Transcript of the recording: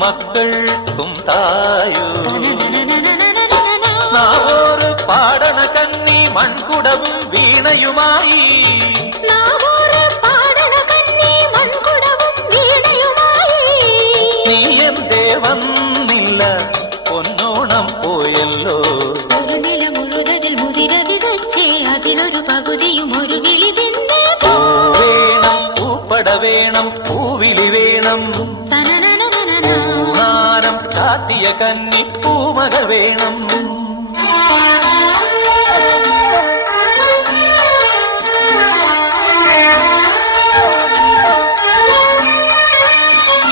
മക്കൾക്കും തായോ നാവോറ് പാടണ കന്നി മൺകുടവും വീണയുമായി നീ എന്തേ വന്നില്ല പൊന്നോണം പോയല്ലോ ഒരു നില മുഴുകതിൽ മുതിര വിതച്ചേ അതിലൊരു പകുതിയും ഒരു വിളി വേണം പൂപ്പട വേണം പൂവിളി വേണം പൂണാരം ചാത്തിയ കന്നി പൂമകൾ വേണം